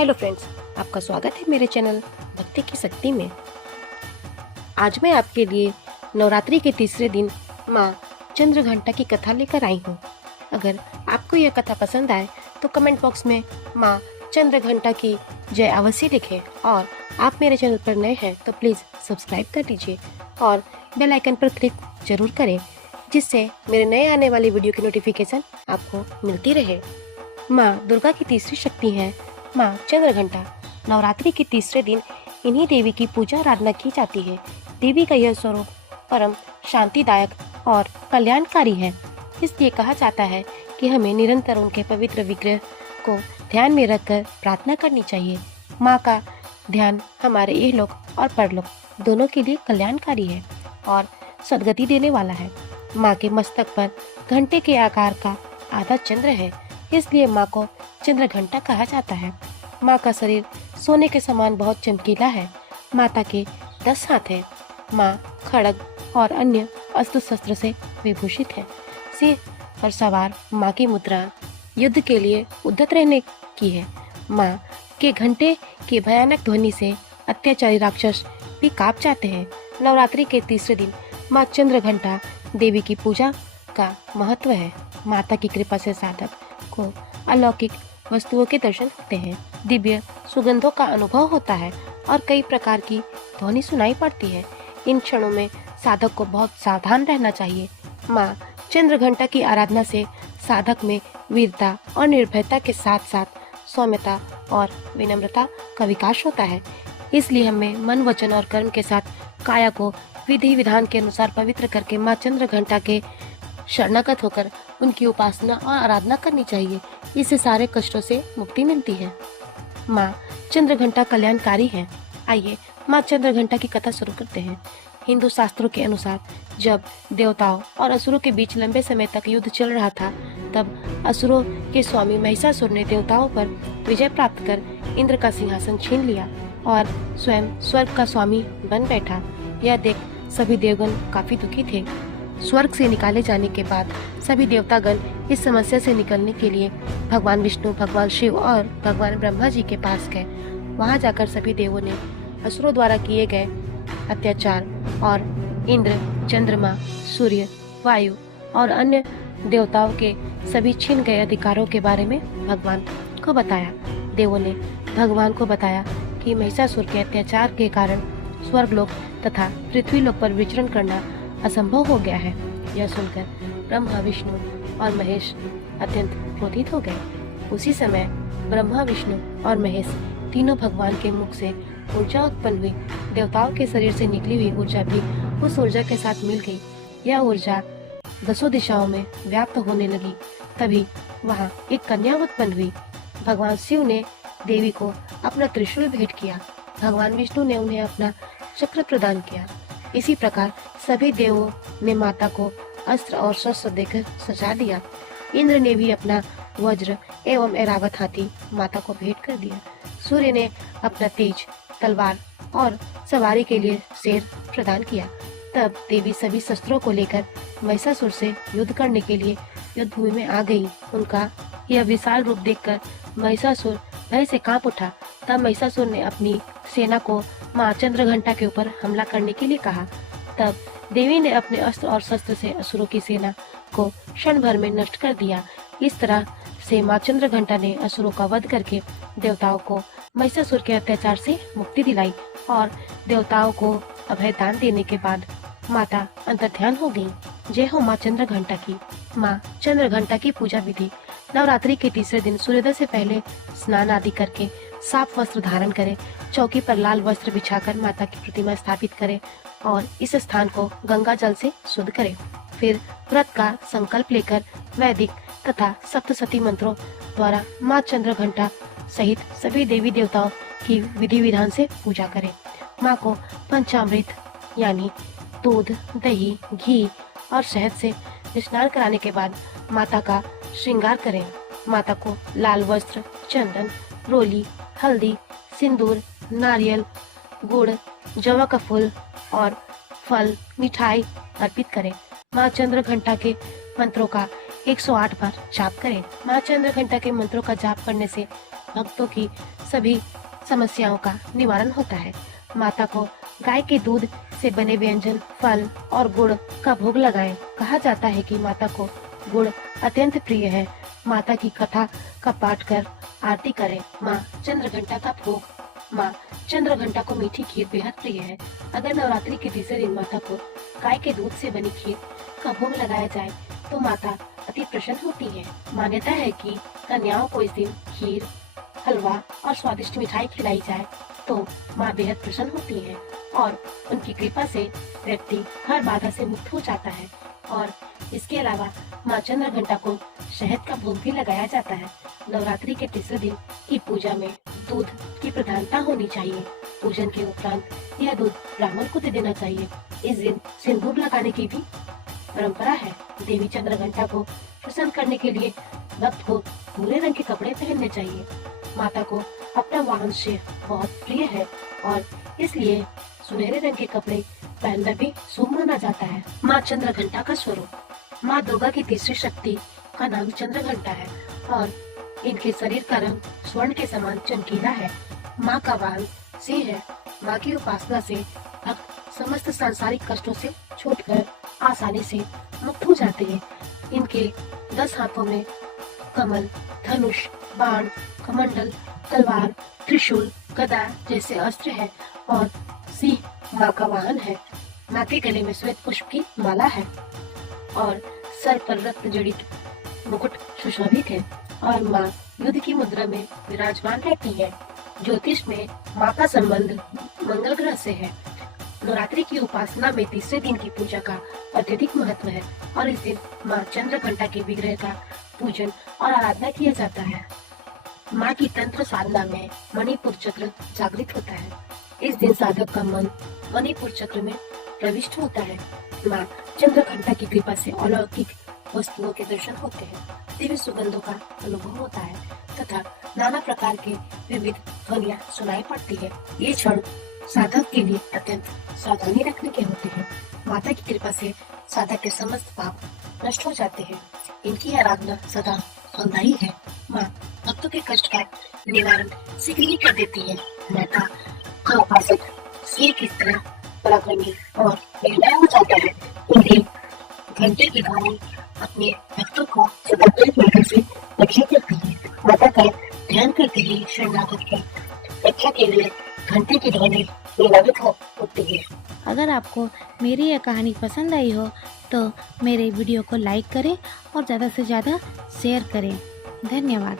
Hello friends, आपका स्वागत है मेरे चैनल भक्ति की शक्ति में। आज मैं आपके लिए नवरात्रि के तीसरे दिन माँ चंद्रघंटा की कथा लेकर आई हूँ। अगर आपको यह कथा पसंद आए तो कमेंट बॉक्स में माँ चंद्रघंटा की जय अवश्य लिखें और आप मेरे चैनल पर नए हैं तो प्लीज़ सब्सक्राइब कर लीजिए और बेल आइकन पर क्लिक जरूर करें, जिससे मेरे नए आने वाली वीडियो की नोटिफिकेशन आपको मिलती रहे। माँ दुर्गा की तीसरी शक्ति है माँ चंद्रघंटा। नवरात्रि के तीसरे दिन इन्हीं देवी की पूजा आराधना की जाती है। देवी का यह स्वरूप परम शांतिदायक और कल्याणकारी है, इसलिए कहा जाता है कि हमें निरंतर उनके पवित्र विग्रह को ध्यान में रखकर प्रार्थना करनी चाहिए। माँ का ध्यान हमारे इहलोक और परलोक दोनों के लिए कल्याणकारी है और सद्गति देने वाला है। माँ के मस्तक पर घंटे के आकार का आधा चंद्र है, इसलिए माँ को चंद्रघंटा कहा जाता है। माँ का शरीर सोने के समान बहुत चमकीला है। माता के 10 हाथ है। माँ खड्ग और अन्य अस्त्र शस्त्र से विभूषित है। सिंह पर सवार माँ की मुद्रा युद्ध के लिए उद्यत रहने की है। माँ के घंटे की भयानक ध्वनि से अत्याचारी राक्षस भी कांप जाते हैं। नवरात्रि के तीसरे दिन माँ चंद्रघंटा देवी की पूजा का महत्व है। माता की कृपा से साधक को अलौकिक वस्तुओं के दर्शन होते हैं, दिव्य सुगंधों का अनुभव होता है और कई प्रकार की ध्वनि सुनाई पड़ती है। इन क्षणों में साधक को बहुत सावधान रहना चाहिए। माँ चंद्रघंटा की आराधना से साधक में वीरता और निर्भयता के साथ साथ सौम्यता और विनम्रता का विकास होता है। इसलिए हमें मन, वचन और कर्म के साथ काया को विधि विधान के अनुसार पवित्र करके माँ चंद्रघंटा के शरणागत होकर उनकी उपासना और आराधना करनी चाहिए। इससे सारे कष्टों से मुक्ति मिलती है। माँ चंद्रघंटा कल्याणकारी है। आइए माँ चंद्रघंटा की कथा शुरू करते हैं। हिंदू शास्त्रों के अनुसार जब देवताओं और असुरों के बीच लंबे समय तक युद्ध चल रहा था, तब असुरों के स्वामी महिषासुर ने देवताओं पर विजय प्राप्त कर इंद्र का सिंहासन छीन लिया और स्वयं स्वर्ग का स्वामी बन बैठा। यह देख सभी देवगण काफी दुखी थे। स्वर्ग से निकाले जाने के बाद सभी देवतागण इस समस्या से निकलने के लिए भगवान विष्णु, भगवान शिव और भगवान ब्रह्मा जी के पास गए। वहां जाकर सभी देवों ने असुरों द्वारा किए गए अत्याचार और इंद्र, चंद्रमा, सूर्य, वायु और अन्य देवताओं के सभी छीन गए अधिकारों के बारे में भगवान को बताया। देवों ने भगवान को बताया कि महिषासुर के अत्याचार के कारण स्वर्गलोक तथा पृथ्वी लोक पर विचरण करना असंभव हो गया है। यह सुनकर ब्रह्मा, विष्णु और महेश अत्यंत क्रोधित हो गए। उसी समय ब्रह्मा, विष्णु और महेश तीनों भगवान के मुख से ऊर्जा उत्पन्न हुई। देवताओं के शरीर से निकली हुई ऊर्जा भी उस ऊर्जा के साथ मिल गई। यह ऊर्जा 10 दिशाओं में व्याप्त होने लगी। तभी वहाँ एक कन्या उत्पन्न हुई। भगवान शिव ने देवी को अपना त्रिशूल भेंट किया। भगवान विष्णु ने उन्हें अपना चक्र प्रदान किया। इसी प्रकार सभी देवों ने माता को अस्त्र और शस्त्र देकर सजा दिया। इंद्र ने भी अपना वज्र एवं ऐरावत हाथी माता को भेंट कर दिया। सूर्य ने अपना तेज तलवार और सवारी के लिए शेर प्रदान किया। तब देवी सभी शस्त्रों को लेकर महिषासुर से युद्ध करने के लिए युद्ध भूमि में आ गई। उनका यह विशाल रूप देखकर महिषासुर भय से कांप उठा। तब महिषासुर ने अपनी सेना को माँ चंद्रघंटा के ऊपर हमला करने के लिए कहा। तब देवी ने अपने अस्त्र और शस्त्र से असुरों की सेना को क्षण भर में नष्ट कर दिया। इस तरह से माँ चंद्रघंटा ने असुरों का वध करके देवताओं को महिषासुर के अत्याचार से मुक्ति दिलाई और देवताओं को अभय दान देने के बाद माता अंतर्ध्यान हो गई। जय हो माँ चंद्रघंटा की। माँ चंद्रघंटा की पूजा विधि। नवरात्रि के तीसरे दिन सूर्योदय से पहले स्नान आदि करके साफ वस्त्र धारण करें। चौकी पर लाल वस्त्र बिछाकर माता की प्रतिमा स्थापित करें और इस स्थान को गंगा जल से शुद्ध करें। फिर व्रत का संकल्प लेकर वैदिक तथा सप्तशती मंत्रों द्वारा माँ चंद्रघंटा सहित सभी देवी देवताओं की विधि विधान से पूजा करें। माँ को पंचामृत यानी दूध, दही, घी और शहद से स्नान कराने के बाद माता का श्रृंगार करें। माता को लाल वस्त्र, चंदन, रोली, हल्दी, सिंदूर, नारियल, गुड़, जवा का फूल और फल, मिठाई अर्पित करें। माँ चंद्रघंटा के मंत्रों का 108 बार जाप करें। माँ चंद्रघंटा के मंत्रों का जाप करने से भक्तों की सभी समस्याओं का निवारण होता है। माता को गाय के दूध से बने व्यंजन, फल और गुड़ का भोग लगाएं। कहा जाता है कि माता को गुड़ अत्यंत प्रिय है। माता की कथा का पाठ कर आरती करें। माँ चंद्रघंटा का भोग। माँ चंद्रघंटा को मीठी खीर बेहद प्रिय है। अगर नवरात्रि के तीसरे दिन माता को गाय के दूध से बनी खीर का भोग लगाया जाए तो माता अति प्रसन्न होती है। मान्यता है कि कन्याओं को इस दिन खीर, हलवा और स्वादिष्ट मिठाई खिलाई जाए तो माँ बेहद प्रसन्न होती है और उनकी कृपा से व्यक्ति हर बाधा से मुक्त हो जाता है। और इसके अलावा माँ चंद्रघंटा को शहद का भोग भी लगाया जाता है। नवरात्रि के तीसरे दिन की पूजा में दूध की प्रधानता होनी चाहिए। पूजन के उपरांत यह दूध ब्राह्मण को दे देना चाहिए। इस दिन सिंदूर लगाने की भी परंपरा है। देवी चंद्रघंटा को प्रसन्न करने के लिए भक्त को भूरे रंग के कपड़े पहनने चाहिए। माता को अपना वाहन शेर बहुत प्रिय है और इसलिए सुनहरे रंग के कपड़े पहनना भी शुभ माना जाता है। माँ चंद्रघंटा का स्वरूप। माँ दुर्गा की तीसरी शक्ति का नाम चंद्रघंटा है और इनके शरीर का रंग स्वर्ण के समान चमकीला है। माँ का वाहन सिंह है। माँ की उपासना से भक्त समस्त सांसारिक कष्टों से छूटकर आसानी से मुक्त हो जाते हैं। इनके 10 हाथों में कमल, धनुष, बाण, कमंडल, तलवार, त्रिशूल, गदा जैसे अस्त्र है और सिंह माँ का वाहन है। माँ के गले में श्वेत पुष्प की माला है और सर पर रक्त जड़ित मुकुट सुशोभित है और माँ युद्ध की मुद्रा में विराजमान रहती है। ज्योतिष में माँ का संबंध मंगल ग्रह से है। नवरात्रि की उपासना में तीसरे दिन की पूजा का अत्यधिक महत्व है और इस दिन माँ चंद्रघंटा के विग्रह का पूजन और आराधना किया जाता है। माँ की तंत्र साधना में मणिपुर चक्र जागृत होता है। इस दिन साधक का मन मणिपुर चक्र में प्रविष्ट होता है। माँ चंद्रघंटा की कृपा से अलौकिक वस्तुओं के दर्शन होते हैं, दिव्य सुगंधों का अनुभव होता है तथा नाना प्रकार के विविध ध्वनियाँ सुनाई पड़ती है। ये क्षण साधक के लिए अत्यंत सावधानी रखने के होते हैं। माता की कृपा से साधक के समस्त पाप नष्ट हो जाते हैं। इनकी आराधना सदा फलदायी है। माँ भक्तों के कष्ट का निवारण शीघ्र ही कर देती है। माता का उपासक शेर की तरह पराक्रमी और निर्दय हो जाता है। उनके घंटे की ध्वनि अपने भक्तों को सदात्मक माता से रक्षा करती है। माता का ध्यान करते ही शरणागत की रक्षा के लिए घंटे की ध्वनि निलंबित होती है। अगर आपको मेरी यह कहानी पसंद आई हो तो मेरे वीडियो को लाइक करें और ज़्यादा से ज़्यादा शेयर करें। धन्यवाद।